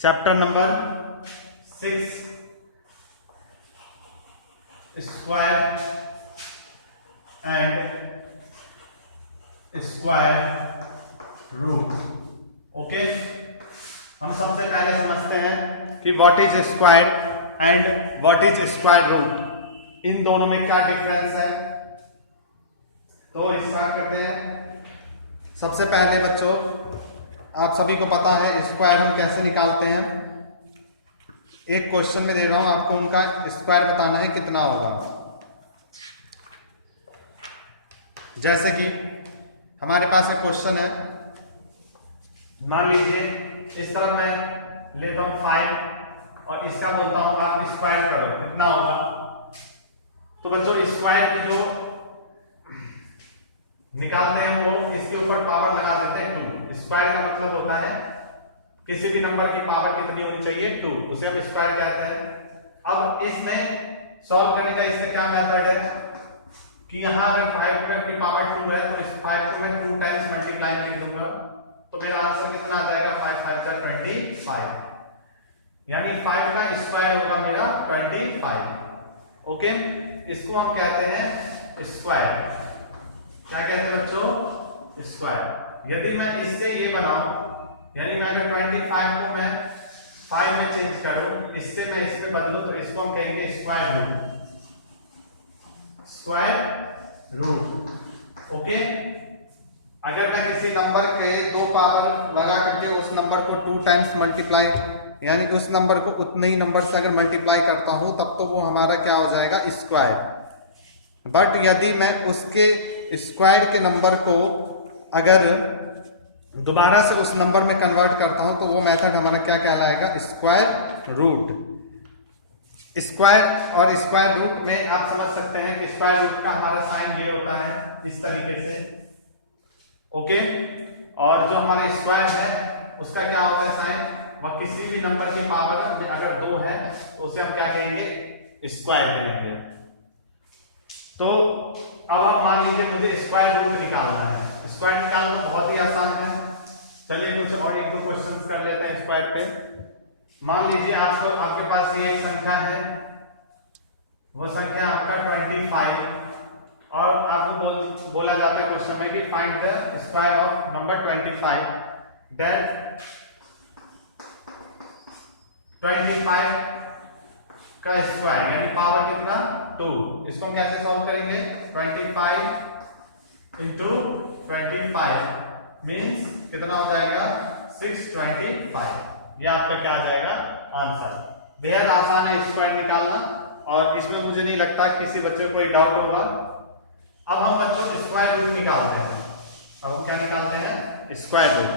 Chapter number 6 square and square root. Okay, हम सबसे पहले समझते हैं कि what is square and what is square root, इन दोनों में क्या डिफरेंस है। तो स्टार्ट करते हैं। सबसे पहले बच्चों, आप सभी को पता है स्क्वायर हम कैसे निकालते हैं। एक क्वेश्चन में दे रहा हूं आपको, उनका स्क्वायर बताना है कितना होगा। जैसे कि हमारे पास एक क्वेश्चन है, मान लीजिए इस तरफ मैं लेता हूं 5 और इसका बोलता हूं आप स्क्वायर करो, कितना होगा। तो बच्चों स्क्वायर की जो निकालते हैं वो इसके ऊपर पावर लगा देते हैं 2। स्क्वायर का मतलब होता है किसी भी नंबर की पावर कितनी होनी चाहिए 2, उसे हम स्क्वायर कहते हैं। अब इसमें सॉल्व करने का इसका क्या मेथड है कि यहां अगर 5 की पावर 2 है तो इस 5 को मैं 2 टाइम्स मल्टीप्लाई लिख दूंगा, तो मेरा आंसर कितना आ जाएगा 5 5 25, यानी 5 का स्क्वायर होगा मेरा 25। ओके, इसको हम कहते हैं स्क्वायर। क्या कहते हैं बच्चों? स्क्वायर। यदि मैं इससे ये बनाऊं, यानी मैं अगर 25 को मैं 5 में चेंज करूं, इससे मैं इसमें बदलूं, तो इसको हम कहेंगे square root. Square root. Okay, अगर मैं किसी नंबर के 2 पावर लगा करके उस नंबर को 2 टाइम्स मल्टीप्लाई, यानी उस नंबर को उतने ही नंबर से अगर मल्टीप्लाई करता हूं, तब तो वो हमारा क्या हो जाएगा स्क्वायर। बट यदि मैं उसके स्क्वायर के नंबर को अगर दोबारा से उस नंबर में कन्वर्ट करता हूं, तो वो मेथड हमारा क्या कहलाएगा? Square root. स्क्वायर और स्क्वायर रूट में आप समझ सकते हैं कि स्क्वायर रूट का हमारा साइन ये होता है इस तरीके से। ओके, और जो हमारा स्क्वायर है उसका क्या होता है साइन? वह किसी भी नंबर की पावर में अगर 2 है तो उसे हम क्या कहेंगे? स्क्वायर कहेंगे। तो अब हम मान लीजिए मुझे स्क्वायर रूट निकालना है। स्क्वायर निकालना बहुत ही आसान है। चलिए कुछ और एक दो क्वेश्चंस कर लेते हैं स्क्वायर पे। मान लीजिए आपके पास ये एक संख्या है, वो संख्या आपका 25, और आपको बोला जाता है क्वेश्चन में कि find the square of number 25। Then 25 का स्क्वायर यानी पावर कितना? 2। इसको हम कैसे सॉल्व करेंगे? 25 इंटू 25 मीन्स कितना हो जाएगा? 625। ये आपका क्या आ जाएगा आंसर। बेहद आसान है स्क्वायर निकालना, और इसमें मुझे नहीं लगता किसी बच्चे को कोई डाउट होगा। अब हम बच्चों स्क्वायर रूट निकालते हैं। अब हम क्या निकालते हैं? Square root.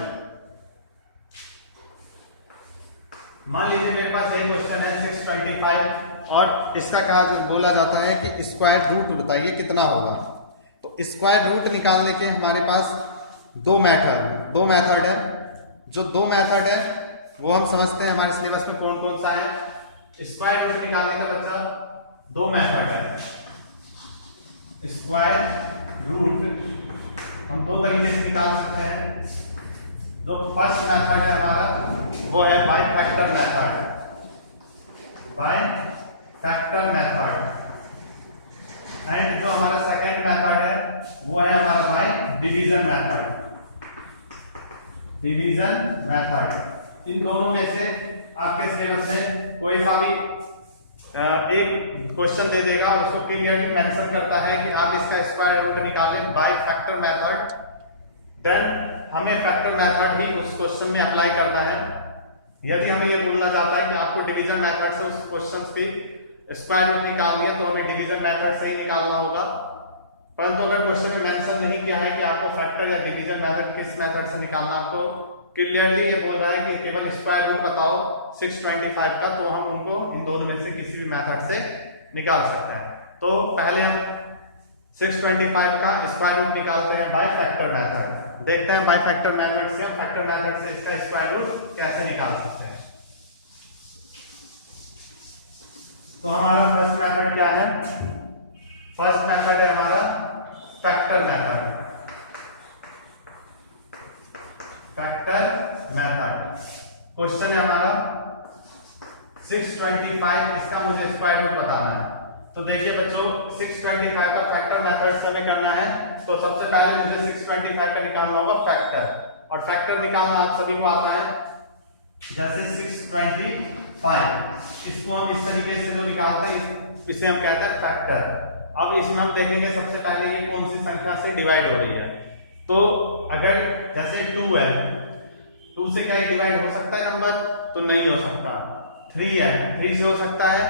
मान लीजिए मेरे पास एक क्वेश्चन है 625, और इसका कहा बोला जाता है कि स्क्वायर रूट बताइए कितना होगा। तो स्क्वायर रूट निकालने के हमारे पास दो मेथड है। जो 2 मेथड है वो हम समझते हैं हमारे सिलेबस में कौन कौन सा है। स्क्वायर रूट निकालने का बच्चा 2 मेथड है। स्क्वायर रूट हम 2 तरीके से निकाल सकते हैं। जो फर्स्ट मेथड है हमारा वो है by factor method. By factor method. And जो हमारा सेकंड मेथड है वो है हमारा by division method. Division method. इन दोनों में से आपके सिलेबस से कोई सा भी एक क्वेश्चन दे देगा और उसको क्लियरली मेंशन करता है कि आप इसका स्क्वायर रूट निकालें बाय फैक्टर मेथड, देन हमें फैक्टर मेथड ही उस क्वेश्चन में अप्लाई करना है। यदि हमें यह बोलना जाता है कि आपको डिवीजन मेथड से उस क्वेश्चन की स्क्वायर रूट निकाल दिया, तो हमें डिवीजन मेथड से ही निकालना होगा। परंतु अगर क्वेश्चन में मेंशन नहीं किया है कि आपको फैक्टर या डिवीजन मेथड किस मेथड से निकालना, आपको क्लियरली ये बोल रहा है कि केवल स्क्वायर रूट बताओ 625 का, तो हम उनको इन दोनों में से किसी भी मेथड से निकाल सकते हैं। तो पहले हम 625 का स्क्वायर रूट निकालते हैं बाय फैक्टर मेथड। देखते हैं बाय फैक्टर मेथड से हम फैक्टर मेथड से इसका स्क्वायर रूट कैसे निकाल सकते हैं। तो हमारा फर्स्ट मेथड क्या है? फर्स्ट मेथड है हमारा factor method. Factor method. Question question है हमारा 625, इसका मुझे स्क्वायर रूट बताना है। तो देखिए बच्चों 625 का फैक्टर मेथड से हमें करना है। तो सबसे पहले मुझे 625 का निकालना होगा फैक्टर, और फैक्टर निकालना आप सभी को आता है। जैसे 625 इसको हम इस तरीके से जो निकालते हैं इसे हम कहते हैं फैक्टर। अब इसमें हम देखेंगे सबसे पहले ये कौन सी संख्या से डिवाइड हो रही है। तो अगर जैसे 2 है, 2 से क्या डिवाइड हो सकता है नंबर? तो नहीं हो सकता। 3 है, 3 से हो सकता है?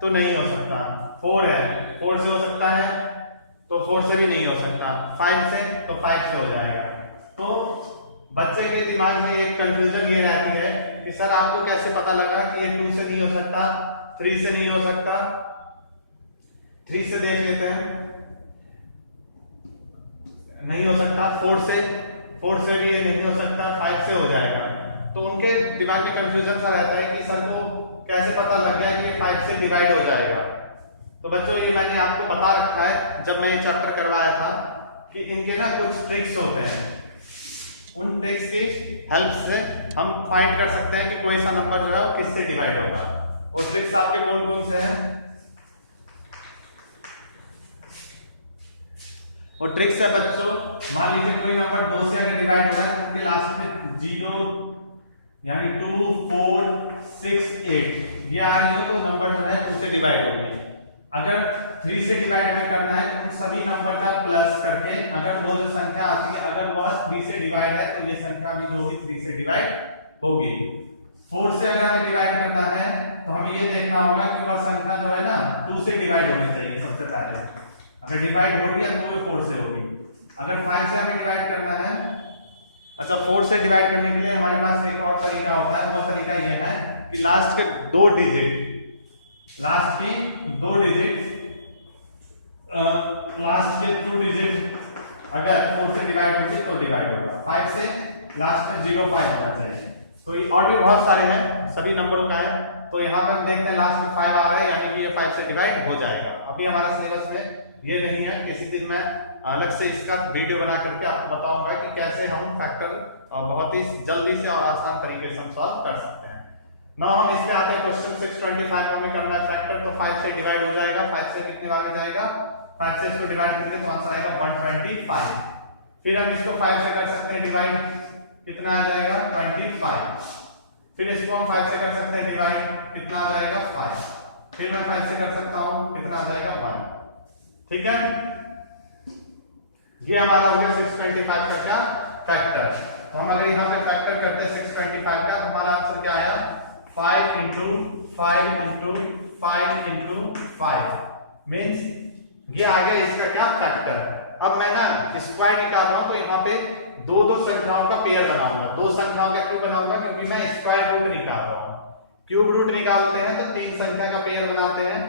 तो नहीं हो सकता। 4 है, 4 से हो सकता है? तो 4 से भी नहीं हो सकता। 5 से? तो 5 से हो जाएगा। तो बच्चे के दिमाग में एक कंफ्यूजन ये रहती है कि सर आपको कैसे पता लगा कि ये 2 से नहीं हो सकता, 3 से नहीं हो सकता? 3 से देख लेते हैं, नहीं हो सकता। 4 से भी ये नहीं हो सकता, 5 से हो जाएगा। तो उनके दिमाग में कंफ्यूजन सा रहता है कि सर को कैसे पता लग गया कि ये 5 से डिवाइड हो जाएगा। तो बच्चों ये मैंने आपको बता रखा है जब मैं ये चैप्टर करवाया था कि इनके ना कुछ ट्रिक्स होते हैं, उन ट्रिक्स की हेल्प से हम फाइंड कर सकते हैं कि कोई सा नंबर जो है वो किससे डिवाइड होगा। और ट्रिक्स आपके कौन कौन से हैं? और ट्रिक्स है बच्चों, मान लीजिए कोई नंबर 2 से अगर डिवाइड हो रहा है तो उनके लास्ट में 0 यानी 2, 4, 6, 8 ये आ रही है, तो नंबर जो है उससे डिवाइड होगी। अगर 3 से डिवाइड करना है तो उन सभी नंबर का प्लस करके अगर वो जो संख्या आती है अगर वह 3 से डिवाइड है तो ये संख्या भी जो भी 3 से डिवाइड होगी। 4 से अगर हमें डिवाइड करना है तो हमें ये देखना होगा कि वह संख्या जो है ना 2 से डिवाइड होनी चाहिए सबसे पहले। अगर डिवाइड होगी तो वो 4 से होगी। अगर 5 से हमें डिवाइड करना है, अच्छा 4 से डिवाइड करने के लिए हमारे पास एक और तरीका होता है। वो तरीका ये है कि लास्ट के 2 डिजिट लास्ट के 2 डिजिट अगर 4 से डिवाइड होगी तो डिवाइड होगा। 5 से लास्ट में 05 होना चाहिए। तो ये और भी बहुत सारे हैं, सभी नंबरों का है। तो यहाँ पर हम देखते हैं लास्ट में 5 आ रहा है, यानी कि ये 5 से डिवाइड हो जाएगा। अभी हमारा सिलेबस में ये नहीं है, किसी दिन मैं अलग से इसका वीडियो बना करके आपको बताऊंगा कि कैसे हम फैक्टर बहुत ही जल्दी से और आसान तरीके से हम सॉल्व कर सकते हैं। नाउ हम इस पे आते हैं क्वेश्चन 625 में हमें करना है फैक्टर। तो 5 से डिवाइड हो जाएगा, 5 से कितने आगे जाएगा? 5 से इसको डिवाइड करेंगे तो आंसर आएगा 125। फिर हम इसको 5 से कर सकते हैं डिवाइड, कितना आ जाएगा? 25। फिर इसको हम 5 से कर सकते हैं डिवाइड, कितना आ जाएगा? 5। फिर मैं 5 से कर सकता हूं, कितना आ जाएगा? 1। ठीक है, ये हमारा हो गया 625 का क्या? फैक्टर। तो हम अगर यहाँ पे फैक्टर करते हैं 625 का तो हमारा आंसर क्या आया? 5 इंटू 5 इंटू 5 इंटू 5 मीन्स ये आ गया इसका क्या? फैक्टर। अब मैं ना स्क्वायर निकाल रहा हूं तो यहाँ पे दो संख्याओं का पेयर बनाऊंगा। 2 संख्याओं का क्यों बनाऊंगा? क्योंकि मैं स्क्वायर रूट निकाल रहा हूं। क्यूब रूट निकालते हैं तो 3 संख्या का पेयर बनाते हैं,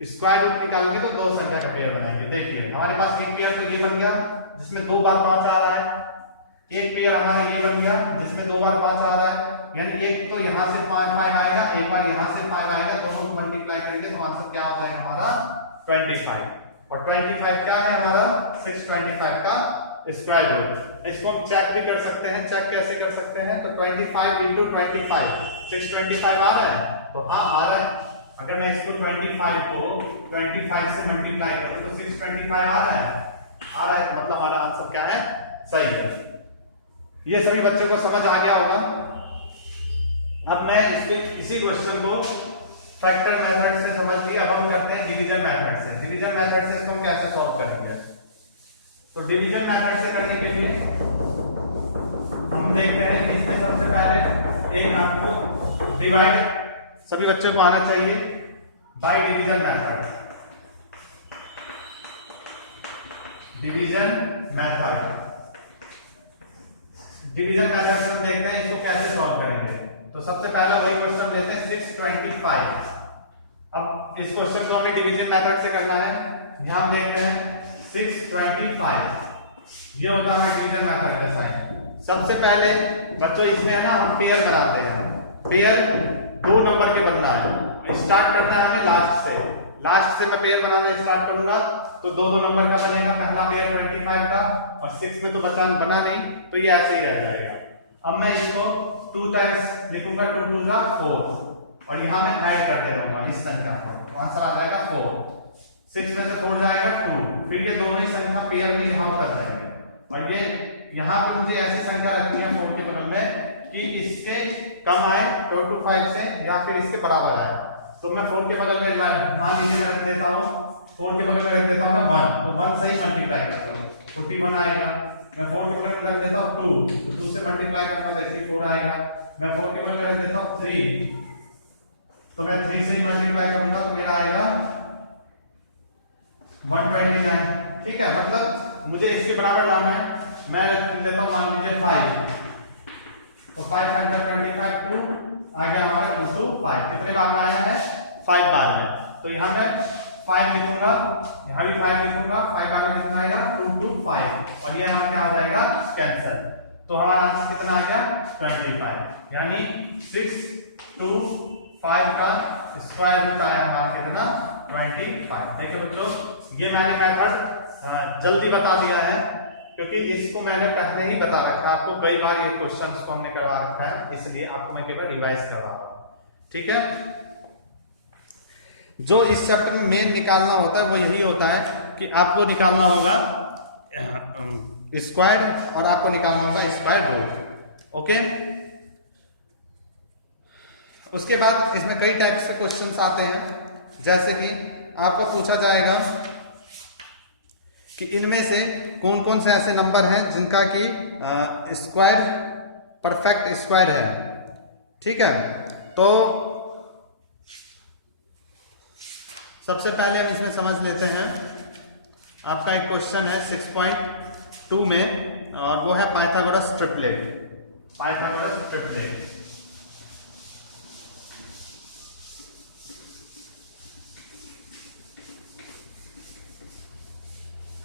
स्क्वायर रूट निकालेंगे तो 2 संख्या का पेयर बनाएंगे। देखिए हमारे पास एक पेयर तो ये बन गया जिसमें 2 बार 5 आ रहा है, एक पेयर हमारा ये बन गया जिसमें 2 बार 5 आ रहा है, यानी एक तो यहां से 5 आएगा, एक बार यहां से 5 आएगा, दोनों को मल्टीप्लाई करेंगे तो आंसर क्या हो जाएगा हमारा? 25। और 25 क्या है हमारा? 625 का स्क्वायर रूट। इसको हम चेक भी कर सकते हैं। चेक कैसे कर सकते हैं? तो 25 इंटू 25 625 आ रहा है, तो हाँ आ रहा है। अगर मैं इसको 25 को 25 से मल्टीप्लाई करूं तो 625 आ रहा है, तो मतलब हमारा आंसर क्या है? सही है। ये सभी बच्चों को समझ आ गया होगा। अब मैं इसी क्वेश्चन को फैक्टर मेथड से समझ लिया, अब हम करते हैं डिवीजन मेथड से। डिवीजन मेथड से इसको हम कैसे सॉल्व करेंगे? तो डिवीजन मेथड से करने के लिए हम देखते हैं कि इसमें सबसे पहले एक आपको डिवाइड सभी बच्चों को आना चाहिए bye division method. Division method से हम देखते हैं इसको कैसे सॉल्व करेंगे। तो सबसे पहला वही क्वेश्चन लेते हैं 625। अब इस क्वेश्चन को हमें डिवीजन मेथड से करना है। यहां हम देखते हैं 625 ये होता है डिवीजन मेथड का साइन। सबसे पहले बच्चों इसमें है ना हम पेयर बनाते हैं। पेयर 2 नंबर के बनना है। स्टार्ट करना है हमें लास्ट से मैं पेयर बनाना स्टार्ट करूंगा तो 2 नंबर का बनेगा। पहला पेयर 25 का और 6 में तो बना नहीं, तो ये ऐसे ही रह जाएगा। अब मैं इसको 2 टाइम्स लिखूंगा, 2 2 जा 4 और यहाँ मैं ऐड कर देता हूँ इस संख्या को, आंसर आ जाएगा 4। 6 में से 4 जाएगा 2, फिर ये दोनों ही संख्या पेयर में यहाँ कर जाएंगे और ये यहाँ पे मुझे ऐसी संख्या रखनी है 4 के बगल में कि इसके कम आए 4 to 5 से या फिर इसके बराबर आए। तो मैं 4 के बगल में मान लीजिए रख देता हूँ, 4 के बगल में रख देता हूँ मैं 1, तो 1 से ही मल्टीप्लाई करता हूँ 41 आएगा। मैं 4 के बगल में रख देता हूँ 2, तो 2 से मल्टीप्लाई करूंगा तो ऐसे 4 आएगा। मैं 4 के बगल में रख देता हूँ 3, तो मैं 3 से ही मल्टीप्लाई करूंगा तो मेरा आएगा 129। ठीक है, मतलब मुझे इसके बराबर लाना है। मैं रख देता हूँ मान लीजिए 5, तो 5 5 25 2 आ गया हमारा 2 to 5। कितने बार में आया है? 5 बार में। तो यहाँ मैं 5 लिखूंगा, यहाँ भी 5 लिखूंगा, 5 बार में कितना आएगा 2 to 5 और ये हमारा क्या हो जाएगा कैंसिल। तो हमारा आंसर कितना आ गया 25, यानी 6 to 5 का स्क्वायर रूट आया हमारा कितना 25। ठीक है बच्चों, ये मैंने मेथड जल्दी बता दिया है क्योंकि इसको मैंने पहले ही बता रखा है आपको, कई बार ये क्वेश्चंस को हमने करवा रखा है, इसलिए आपको मैं केवल रिवाइज करवा रहा हूं। ठीक है, जो इस चैप्टर में मेन निकालना होता है वो यही होता है कि आपको निकालना होगा स्क्वायर और आपको निकालना होगा स्क्वायर रूट। ओके, उसके बाद इसमें कई टाइप्स के क्वेश्चंस आते हैं, जैसे कि आपको पूछा जाएगा कि इनमें से कौन कौन से ऐसे नंबर हैं जिनका कि स्क्वायर परफेक्ट स्क्वायर है। ठीक है, तो सबसे पहले हम इसमें समझ लेते हैं। आपका एक क्वेश्चन है 6.2 में और वो है पाइथागोरस ट्रिपलेट। पाइथागोरस ट्रिपलेट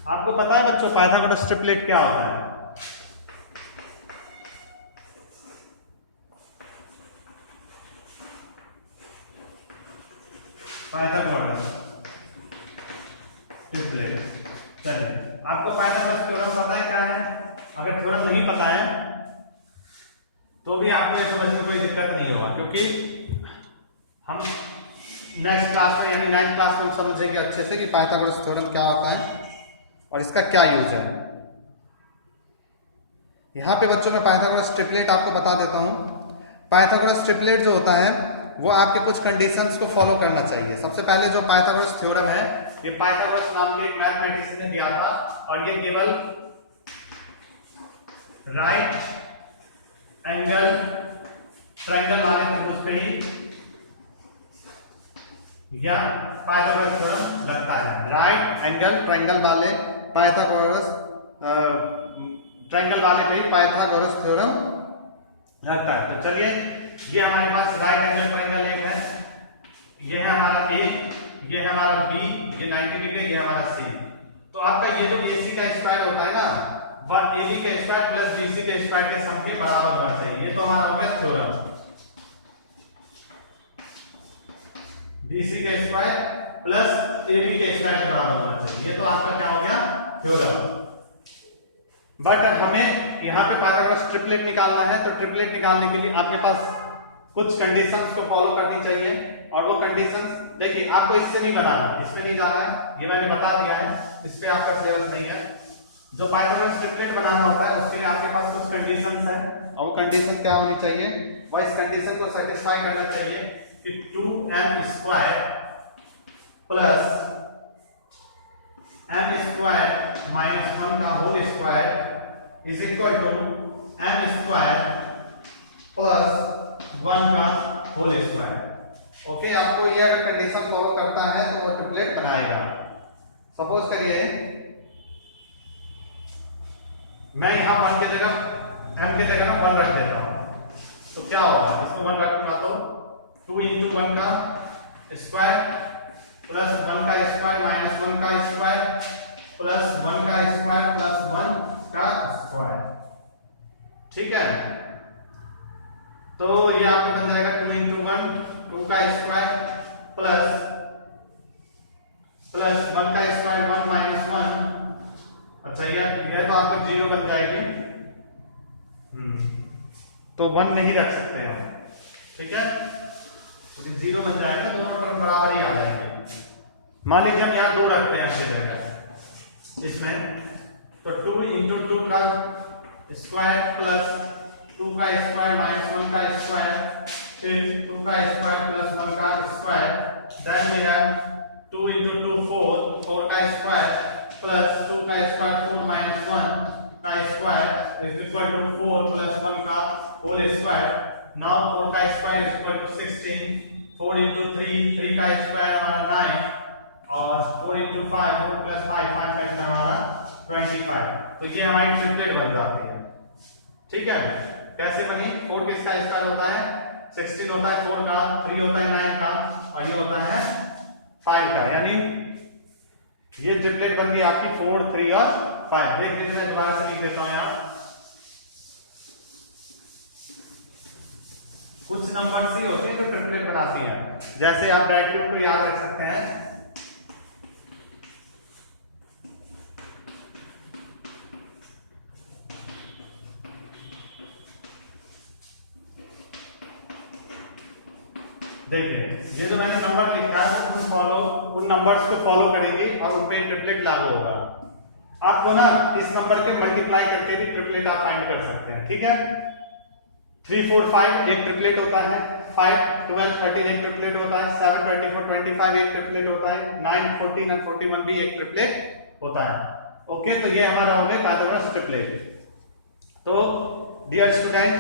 आपको पता है बच्चों पाइथागोरस ट्रिपलेट क्या होता है? पाइथागोरस ट्रिपलेट, चलिए आपको पाइथागोरस थ्योरम पता है क्या है? अगर थ्योरम नहीं पता है तो भी आपको ये समझने में कोई दिक्कत नहीं होगा, क्योंकि हम नेक्स्ट क्लास में यानी 9th क्लास में हम समझेंगे अच्छे से कि पाइथागोरस थ्योरम क्या होता है और इसका क्या यूज है। यहां पे बच्चों मैं पाइथागोरस ट्रिपलेट आपको बता देता हूं। पाइथागोरस ट्रिपलेट जो होता है वो आपके कुछ कंडीशंस को फॉलो करना चाहिए। सबसे पहले जो पाइथागोरस थ्योरम है ये पाइथागोरस नाम के एक मैथमेटिशियन ने दिया था और ये केवल राइट एंगल ट्रायंगल वाले त्रिभुज पे ही या पाइथागोरस थ्योरम लगता है। राइट एंगल ट्रायंगल वाले पाइथागोरस ट्रायंगल वाले पे ही पाइथागोरस थ्योरम लगता है। तो चलिए ये हमारे पास राइट एंगल ट्रायंगल एक है, ये है हमारा ए, ये है हमारा बी, ये 90 डिग्री, ये हमारा सी। तो आपका ये जो एसी का स्क्वायर होता है ना, वन एबी के स्क्वायर प्लस बीसी के स्क्वायर के सम के बराबर होना चाहिए। ये तो हमारा हो गया थ्योरम, बीसी के स्क्वायर प्लस एबी के स्क्वायर के बराबर होना चाहिए। ये तो आपका क्या हो गया थ्योरम। बट हमें यहाँ पे पाइथागोरस ट्रिपलेट निकालना है, तो ट्रिपलेट निकालने के लिए आपके पास कुछ कंडीशंस को फॉलो करनी चाहिए और वो कंडीशंस देखिए आपको इससे नहीं बनाना, इसमें नहीं जाना है, ये मैंने बता दिया है, इस पे आपका सिलेबस नहीं है। जो पाइथागोरस ट्रिपलेट बनाना होता है उसके लिए आपके पास कुछ कंडीशंस हैं और वो कंडीशन क्या होनी चाहिए, वह इस कंडीशन को सेटिस्फाई करना चाहिए कि 2m square plus m square minus 1 का whole square is equal to m square plus 1 का होल स्क्वायर। ओके, आपको ये अगर कंडीशन फॉलो करता है तो वो ट्रिपलेट बनाएगा। सपोज करिए मैं यहां 1 के जगह m के जगह 1 रख देता हूं, तो क्या होगा, इसको 1 रखूंगा तो 2 into 1 का स्क्वायर प्लस 1 का स्क्वायर माइनस 1 का स्क्वायर प्लस 1 का स्क्वायर प्लस 1 का स्क्वायर। ठीक है, तो ये आपको बन जाएगा 2 into 1 2 का स्क्वायर प्लस 1 का स्क्वायर 1 माइनस 1। अच्छा, ये तो आपका 0 बन जाएगी। तो 1 नहीं रख सकते हम, ठीक है, 0 बन जाएगा, दोनों टर्म बराबर ही आ जाएंगे। मान लीजिए हम यहाँ 2 रखते हैं आपकी जगह इसमें, तो 2 इंटू 2 का स्क्वायर प्लस 2 का स्क्वायर माइनस 1 का स्क्वायर, फिर 2 का स्क्वायर प्लस 1 का square, then we have 2 into 2 4 का स्क्वायर प्लस 2 का स्क्वायर 4 माइनस 1 का square is equal to 4 plus 1 का होल स्क्वायर। नाउ 4 का square is equal to 16, 4 into 3 का स्क्वायर हमारा 9 और 4 इंटू 5 4 प्लस 5 5 का स्क्वायर हमारा 25। तो ये हमारी ट्रिपलेट बन जाती है, ठीक है। कैसे बनी? 4 किसका स्क्वायर होता है? 16 होता है 4 का, 3 होता है 9 का और ये होता है 5 का, यानी ये ट्रिपलेट बन गई आपकी 4 3 और 5। देख लीजिए, मैं दोबारा से लिख देता हूं यहां, कुछ नंबर्स ही होते हैं जो ट्रिपलेट बनाती हैं। जैसे आप ब्रैकेट को याद रख सकते हैं, देखिए ये जो मैंने नंबर लिखा है वो उन नंबर्स को फॉलो करेंगे और उन पे ट्रिपलेट लागू होगा। आपको ना इस नंबर के मल्टीप्लाई करके भी ट्रिपलेट आप फाइंड कर सकते हैं, ठीक है। 3 4 5 एक ट्रिपलेट होता है, 5 12 13 एक ट्रिपलेट होता है, 7 24 25 एक ट्रिपलेट होता है, 9 14 और 41 भी एक ट्रिपलेट होता है। ओके, तो ये हमारा हो गया पाइथागोरस ट्रिपलेट। तो डियर स्टूडेंट,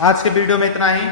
आज के वीडियो में इतना ही।